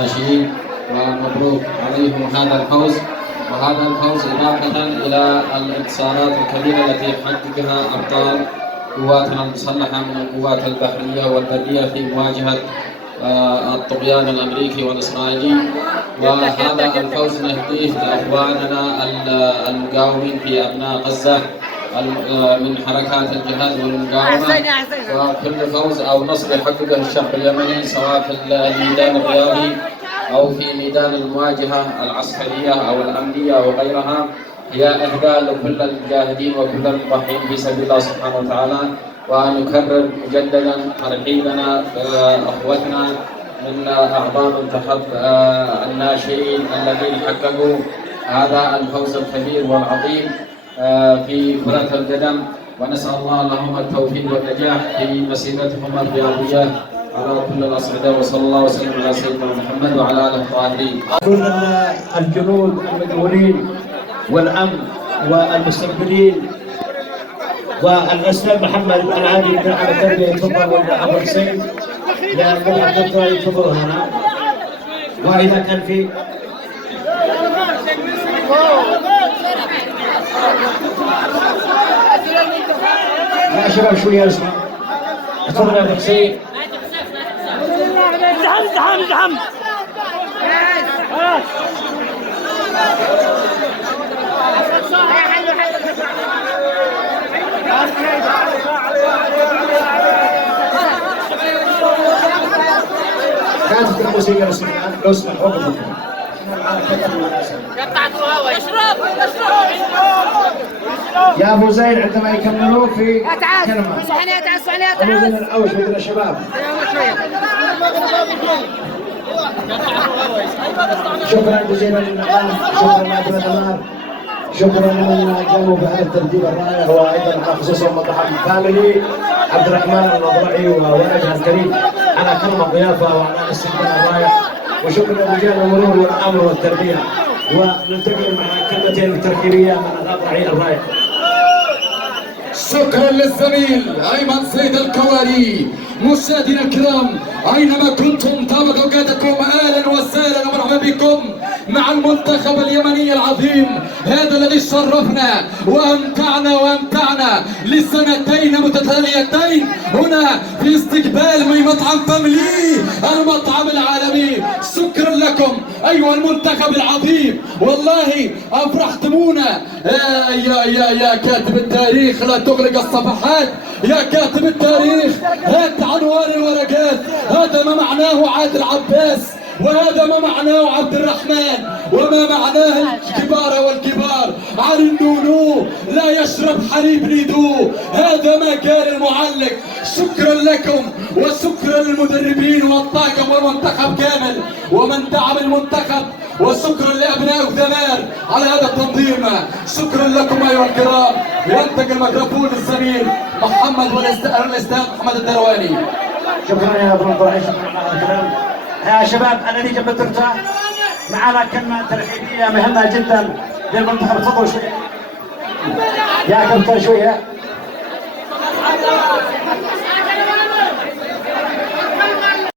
الناشئين ومبروك عليهم هذا الفوز. وهذا الفوز إضافة إلى الانتصارات الكبيرة التي حققها أبطال قواتنا المسلحة من القوات البحرية والبرية في مواجهة الطغيان الأمريكي والإسرائيلي. وهذا الفوز نهديه لإخواننا المقاومين في أبناء غزة من حركات الجهاد والمقاومة. وكل فوز أو نصر يحققه الشعب اليمني سواء في الميدان الرياضي أو في ميدان المواجهة العسكرية أو الأمنية أو غيرها هي إهداء لكل المجاهدين وكل المضحين في سبيل الله سبحانه وتعالى. ونكرر مجددا ترحيبنا بأخوتنا من أعضاء منتخب الناشئين الذين حققوا هذا الفوز الكبير والعظيم في كرة القدم. ونسأل الله لهم التوفيق والنجاح في مسيرتهم الرياضية على كل الأصعدة. وصلى الله وسلم على سيدنا محمد وعلى آله الطاهرين. كل الجنود المدعوين والأمن والمستقبلين والأستاذ محمد العادي من على التربية يتفضل ولا أبو حسين لا قطعة الدكتور يتفضل هنا. وإذا كان في يا شباب شوية اسمع تفضل يا أبو حسين. ازحم كانت الموسيقى لو اسمح وقف يا ابو زين عندما يكملوا في كلمه. ابو زين الاوش مثل الشباب. شكرا جزيلا للمقام، شكرا لعبد الامار، شكرا لمن قاموا بهذا الترتيب الرائع وايضا خصوصا مطعم الفاميلي عبد الرحمن الأضرعي وولدها الكريم على كرم الضيافه وعلى الاستقبال الرائع. وشكرا لرجال المرور والامر والتربيه. وننتقل مع كلمتين ترحيبيه من الأضرعي الرائع. شكرا للزميل ايمن سيد الكواري. مشاهدينا الكرام اينما كنتم طابت اوقاتكم اهلا وسهلا ومرحبا بكم مع المنتخب اليمني العظيم هذا الذي شرفنا وامتعنا لسنتين متتاليتين هنا في استقبال من مطعم فاميلي المطعم العالمي. شكرا لكم ايها المنتخب العظيم، والله افرحتمونا. يا كاتب التاريخ لا تغلق الصفحات، يا كاتب التاريخ هات عنوان الورقات. هذا ما معناه عادل عباس، وهذا ما معناه عبد الرحمن، وما معناه الكبار والكبار. عرندونو لا يشرب حليب نيدو، هذا ما قال المعلق. شكرا لكم وشكرا للمدربين والطاقم والمنتخب كامل ومن دعم المنتخب، وشكرا لابناء الثمار على هذا التنظيم. شكرا لكم ايها الكرام. ينتقل الميكروفون للزميل محمد والاستاذ محمد الدرواني. شكرا يا ابو الضرعي، شكرا على الكلام. يا شباب الذي جنب الترتا معنا كلمه ترحيبيه مهمه جدا للمنتخب. تفضلوا شويه يا كابتن شويه.